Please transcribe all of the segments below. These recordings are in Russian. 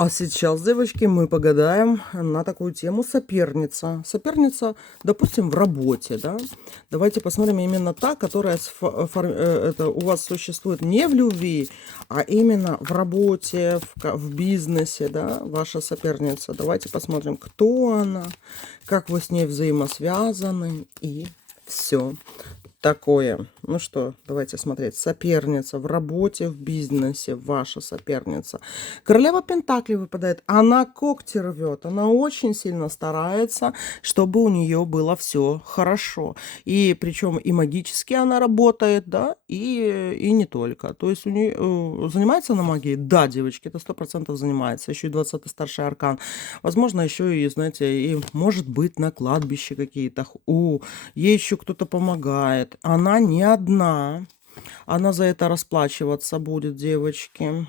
А сейчас, девочки, мы погадаем на такую тему соперница. Соперница, допустим, в работе, да? Давайте посмотрим именно та, которая это у вас существует не в любви, а именно в работе, в бизнесе, да, ваша соперница. Давайте посмотрим, кто она, как вы с ней взаимосвязаны и все такое. Ну что, давайте смотреть. Соперница в работе, в бизнесе, ваша соперница. Королева Пентаклей выпадает. Она когти рвет. Она очень сильно старается, чтобы у нее было все хорошо. И причем и магически она работает, да, и не только. То есть у нее занимается она магией? Да, девочки, это 100% занимается. Еще и 20-й старший аркан. Возможно, еще и, знаете, и может быть на кладбище какие-то. Ей еще кто-то помогает. Она не одна. Она за это расплачиваться будет, девочки.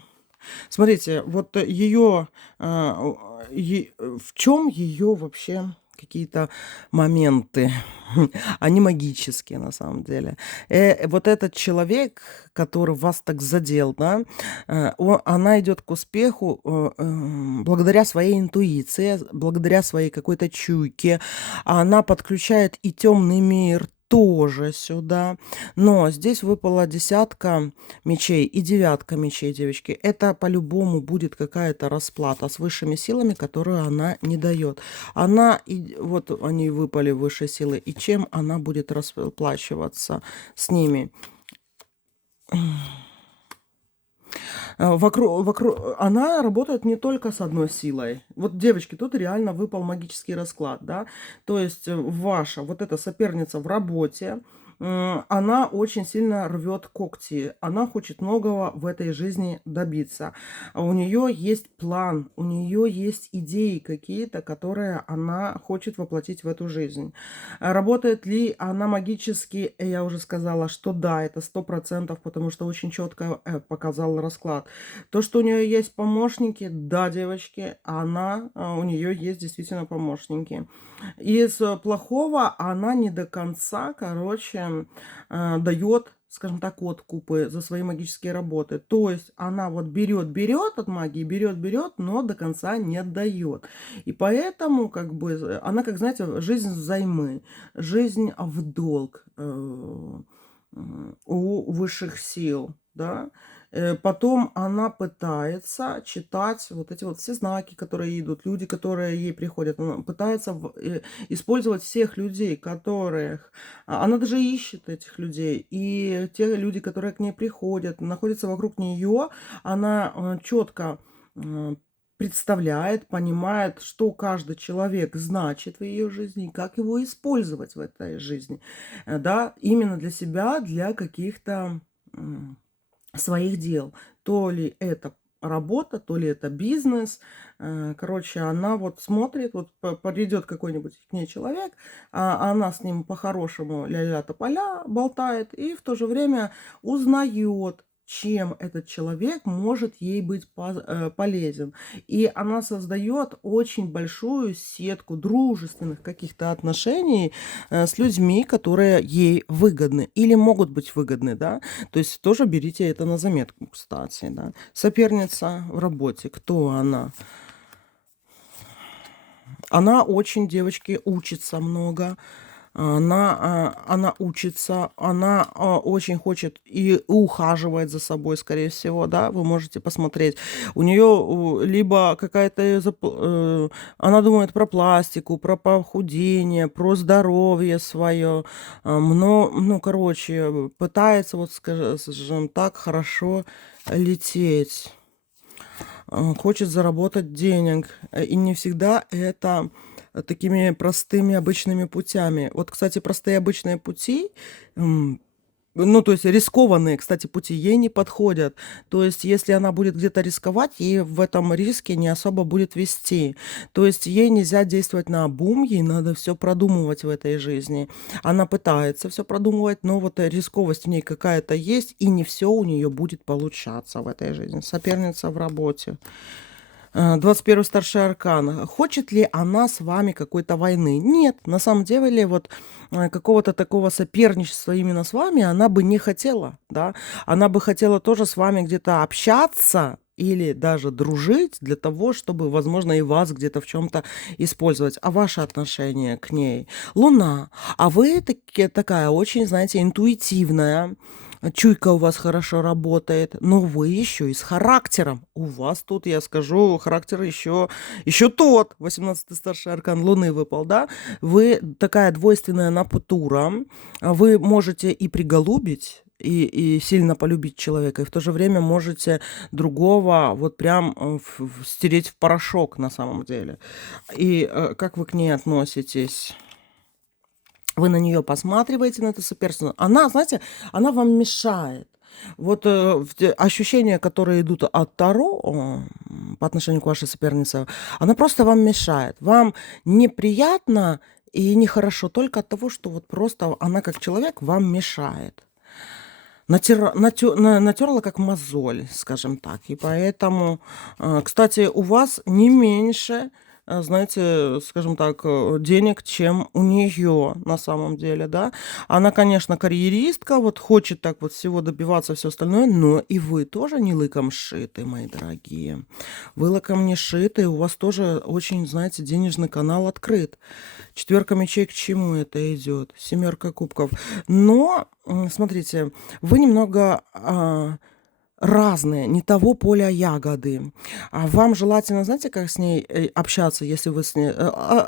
Смотрите, вот ее, в чем ее вообще какие-то моменты, они магические на самом деле. Вот этот человек, который вас так задел, да, она идет к успеху благодаря своей интуиции, благодаря своей какой-то чуйке. Она подключает и темный мир тоже сюда. Но здесь выпала десятка мечей и девятка мечей, девочки. Это по-любому будет какая-то расплата с высшими силами, которую она не дает. Вот они выпали высшие силы, и чем она будет расплачиваться с ними? Она работает не только с одной силой. Вот, девочки, тут реально выпал магический расклад, да. То есть ваша вот эта соперница в работе, она очень сильно рвет когти. Она хочет многого в этой жизни добиться. У нее есть план, у нее есть идеи какие-то, которые она хочет воплотить в эту жизнь. Работает ли она магически? Я уже сказала, что да, это 100%, потому что очень четко показал расклад. То, что у нее есть помощники, да, девочки, у нее есть действительно помощники. Из плохого она не до конца, короче, дает, скажем так, откупы за свои магические работы. То есть она вот берет от магии, берет, но до конца не отдает. И поэтому, как бы, она, как знаете, жизнь взаймы, жизнь в долг у высших сил, да. Потом она пытается читать вот эти вот все знаки, которые идут, люди, которые ей приходят. Она пытается использовать всех людей, которых... Она даже ищет этих людей. И те люди, которые к ней приходят, находятся вокруг нее, она четко представляет, понимает, что каждый человек значит в ее жизни, и как его использовать в этой жизни. Да, именно для себя, для каких-то своих дел. То ли это работа, то ли это бизнес. Короче, она вот смотрит, вот придет какой-нибудь к ней человек, она с ним по-хорошему ля-ля тополя болтает, и в то же время узнает, чем этот человек может ей быть полезен. И она создает очень большую сетку дружественных каких-то отношений с людьми, которые ей выгодны или могут быть выгодны, да. То есть тоже берите это на заметку, кстати, да. Соперница в работе. Кто она? Она очень, девочки, учится много. Она учится, она очень хочет и ухаживает за собой, скорее всего, да, вы можете посмотреть. У нее либо какая-то, она думает про пластику, про похудение, про здоровье свое, ну, короче, пытается, вот, скажем так, хорошо лететь, хочет заработать денег, и не всегда это такими простыми обычными путями. Вот, кстати, простые обычные пути, ну, то есть рискованные, кстати, пути ей не подходят. То есть если она будет где-то рисковать, ей в этом риске не особо будет вести. То есть ей нельзя действовать наобум, ей надо все продумывать в этой жизни. Она пытается все продумывать, но вот рисковость в ней какая-то есть, и не все у нее будет получаться в этой жизни. Соперница в работе. 21 старший аркан. Хочет ли она с вами какой-то войны? Нет, на самом деле вот какого-то такого соперничества именно с вами она бы не хотела, да. Она бы хотела тоже с вами где-то общаться или даже дружить для того, чтобы, возможно, и вас где-то в чем-то использовать. А ваше отношение к ней? Луна. А вы такая очень, знаете, интуитивная. Чуйка у вас хорошо работает, но вы еще и с характером. У вас тут, я скажу, характер еще тот. 18-й старший аркан Луны выпал, да? Вы такая двойственная натура. Вы можете и приголубить, и сильно полюбить человека, и в то же время можете другого вот прям стереть в порошок на самом деле. И как вы к ней относитесь? Вы на нее посматриваете, на эту соперницу. Она, знаете, она вам мешает. Вот ощущения, которые идут от Таро по отношению к вашей сопернице, она просто вам мешает. Вам неприятно и нехорошо только от того, что вот просто она как человек вам мешает. Натерла как мозоль, скажем так. И поэтому, кстати, у вас не меньше, знаете, скажем так, денег, чем у нее на самом деле, да. Она, конечно, карьеристка, вот хочет так вот всего добиваться, все остальное, но и вы тоже не лыком шиты, мои дорогие. Вы лыком не шиты, у вас тоже очень, знаете, денежный канал открыт. 4 мечей к чему это идет? 7 кубков. Но, смотрите, вы немного разные, не того поля ягоды. А вам желательно, знаете, как с ней общаться, если вы с ней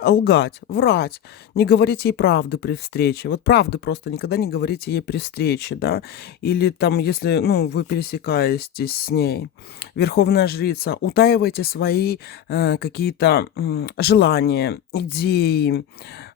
лгать, врать, не говорить ей правды при встрече. Вот правды просто никогда не говорите ей при встрече, да, или там, если, ну, вы пересекаетесь с ней. Верховная жрица, утаивайте свои какие-то желания, идеи,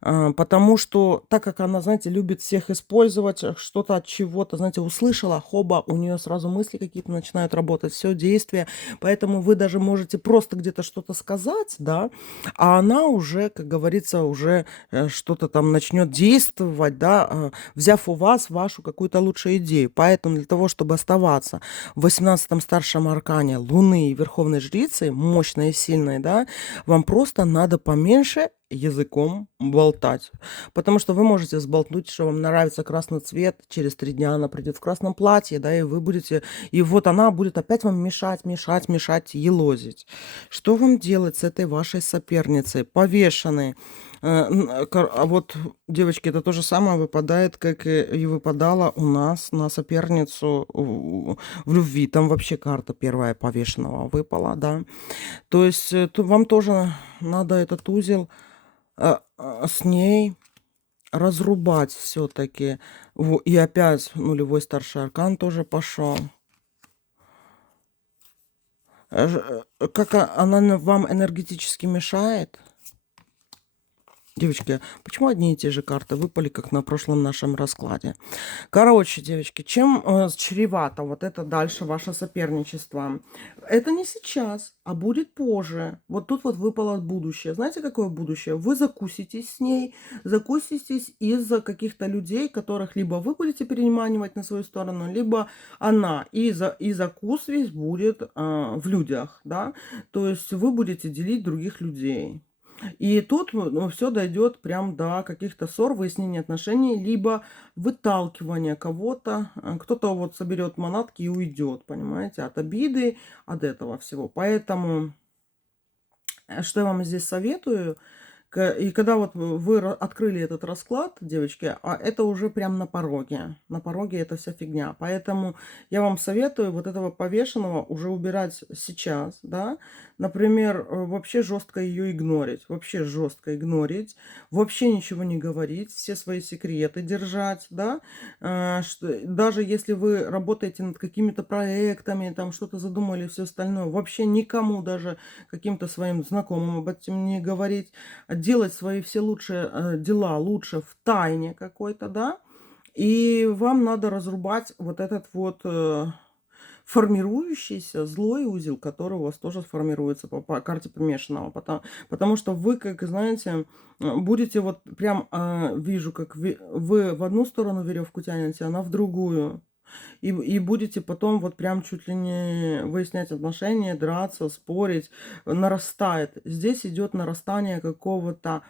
потому что, так как она, знаете, любит всех использовать, что-то от чего-то, знаете, услышала, хоба, у нее сразу мысли какие-то начинают работать, все действия, поэтому вы даже можете просто где-то что-то сказать, да, а она уже, как говорится, уже что-то там начнет действовать, да, взяв у вас вашу какую-то лучшую идею. Поэтому для того, чтобы оставаться в 18-м старшем аркане Луны и Верховной Жрицы, мощной и сильной, да, вам просто надо поменьше языком болтать. Потому что вы можете сболтнуть, что вам нравится красный цвет, через 3 дня она придет в красном платье, да, и вы будете, и вот она будет опять вам мешать, елозить. Что вам делать с этой вашей соперницей? Повешенной. А вот, девочки, это то же самое выпадает, как и выпадало у нас на соперницу в любви. Там вообще карта первая повешенного выпала, да. То есть вам тоже надо этот узел с ней разрубать все-таки. И опять нулевой старший аркан тоже пошел. Как она вам энергетически мешает? Девочки, почему одни и те же карты выпали, как на прошлом нашем раскладе? Короче, девочки, чем чревато вот это дальше ваше соперничество? Это не сейчас, а будет позже. Вот тут вот выпало будущее. Знаете, какое будущее? Вы закуситесь с ней, закуситесь из-за каких-то людей, которых либо вы будете переманивать на свою сторону, либо она. И закус весь будет в людях, да? То есть вы будете делить других людей. И тут все дойдет прям до каких-то ссор, выяснения отношений, либо выталкивания кого-то. Кто-то вот соберет манатки и уйдет, понимаете, от обиды, от этого всего. Поэтому, что я вам здесь советую, и когда вот вы открыли этот расклад, девочки, а это уже прям на пороге. На пороге эта вся фигня. Поэтому я вам советую вот этого повешенного уже убирать сейчас, да. Например, вообще жестко ее игнорить. Вообще жестко игнорить. Вообще ничего не говорить. Все свои секреты держать, да. Даже если вы работаете над какими-то проектами, там что-то задумали, все остальное, вообще никому, даже каким-то своим знакомым об этом не говорить. Делать свои все лучшие дела лучше в тайне какой-то, да, и вам надо разрубать вот этот вот формирующийся злой узел, который у вас тоже сформируется по карте помешанного, потому что вы, как знаете, будете вот прям, вижу, как вы в одну сторону веревку тянете, она в другую. И будете потом вот прям чуть ли не выяснять отношения, драться, спорить, нарастает. Здесь идет нарастание какого-то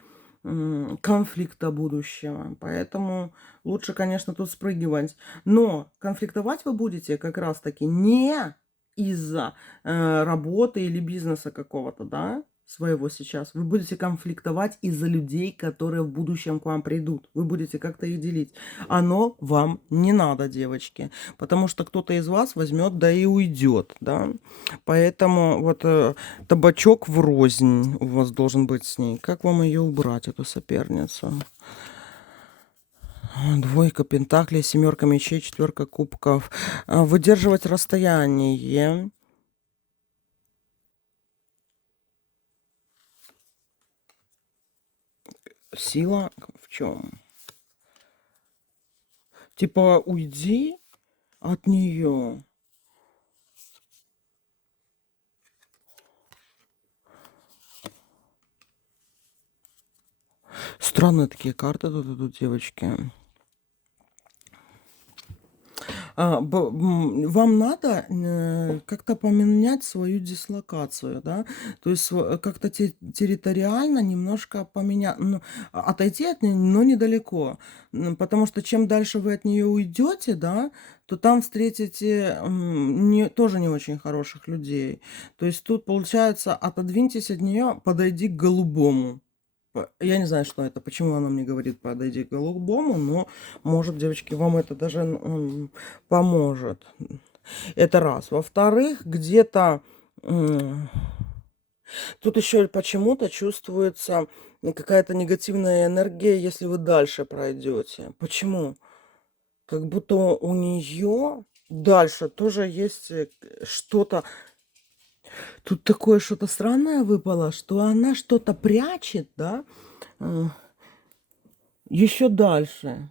конфликта будущего. Поэтому лучше, конечно, тут спрыгивать. Но конфликтовать вы будете как раз-таки не из-за работы или бизнеса какого-то, да, своего сейчас. Вы будете конфликтовать из-за людей, которые в будущем к вам придут. Вы будете как-то их делить. Оно вам не надо, девочки, потому что кто-то из вас возьмет, да и уйдет, да. Поэтому вот табачок врознь у вас должен быть с ней. Как вам ее убрать, эту соперницу? Двойка пентаклей, семерка мечей, четверка кубков. Выдерживать расстояние. Сила в чем? Типа уйди от нее. Странные такие карты тут идут, девочки. Вам надо как-то поменять свою дислокацию, да, то есть как-то территориально немножко поменять, ну, отойти от нее, но недалеко, потому что чем дальше вы от нее уйдете, да, то там встретите тоже не очень хороших людей. То есть тут получается, отодвиньтесь от нее, подойди к голубому. Я не знаю, что это, почему она мне говорит подойди к голубому, но может, девочки, вам это даже поможет. Это раз. Во-вторых, где-то тут еще почему-то чувствуется какая-то негативная энергия, если вы дальше пройдете. Почему? Как будто у нее дальше тоже есть что-то. Тут такое что-то странное выпало, что она что-то прячет, да, еще дальше.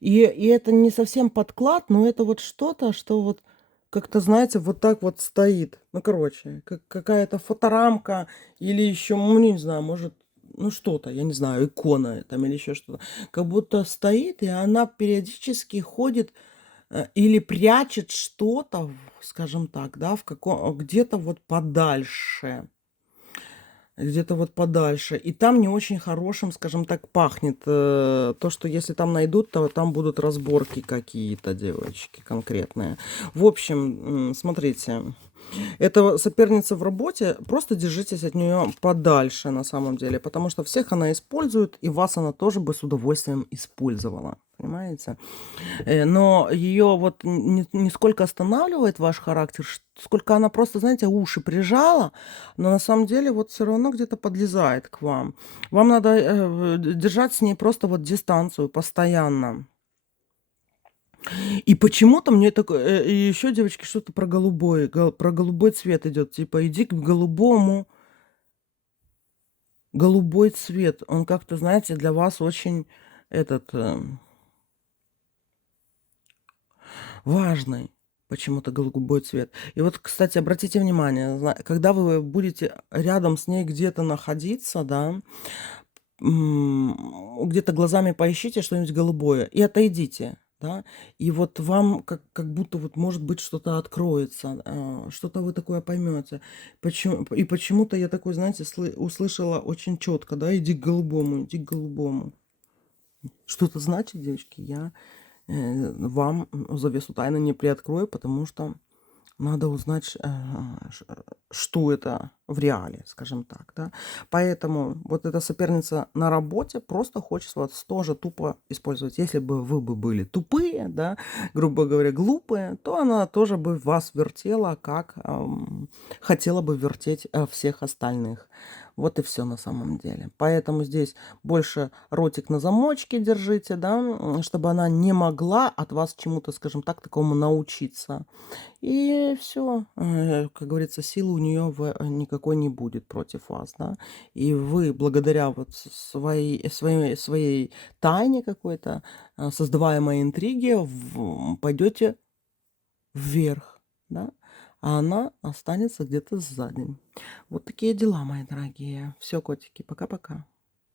И это не совсем подклад, но это вот что-то, что вот как-то, знаете, вот так вот стоит. Ну, короче, как какая-то фоторамка или еще, ну, не знаю, может, ну, что-то, я не знаю, икона там или еще что-то. Как будто стоит, и она периодически ходит или прячет что-то, скажем так, да, в каком, где-то вот подальше. Где-то вот подальше. И там не очень хорошим, скажем так, пахнет. То, что если там найдут, то там будут разборки какие-то, девочки, конкретные. В общем, смотрите. Это соперница в работе, просто держитесь от нее подальше на самом деле, потому что всех она использует, и вас она тоже бы с удовольствием использовала, понимаете? Но ее вот не сколько останавливает ваш характер, сколько она просто, знаете, уши прижала, но на самом деле вот все равно где-то подлезает к вам. Вам надо держать с ней просто вот дистанцию постоянно. И почему-то мне такое, и еще, девочки, что-то про голубой, про голубой цвет идет. Типа, иди к голубому. Голубой цвет, он как-то, знаете, для вас очень этот важный. Почему-то голубой цвет. И вот, кстати, обратите внимание, когда вы будете рядом с ней где-то находиться, да, где-то глазами поищите что-нибудь голубое и отойдите, да, и вот вам как будто вот может быть что-то откроется, что-то вы такое поймете. И почему-то я такой, знаете, услышала очень четко, да, иди к голубому, иди к голубому. Что это значит, девочки, я вам завесу тайны не приоткрою, потому что надо узнать, что это в реале, скажем так, да. Поэтому вот эта соперница на работе просто хочет вас тоже тупо использовать. Если бы вы бы были тупые, да, грубо говоря, глупые, то она тоже бы вас вертела, как хотела бы вертеть всех остальных. Вот и все на самом деле. Поэтому здесь больше ротик на замочке держите, да, чтобы она не могла от вас чему-то, скажем так, такому научиться. И все, как говорится, силы у нее никакой не будет против вас, да. И вы благодаря вот своей тайне какой-то, создаваемой интриге, пойдете вверх, да, а она останется где-то сзади. Вот такие дела, мои дорогие. Все, котики, пока-пока.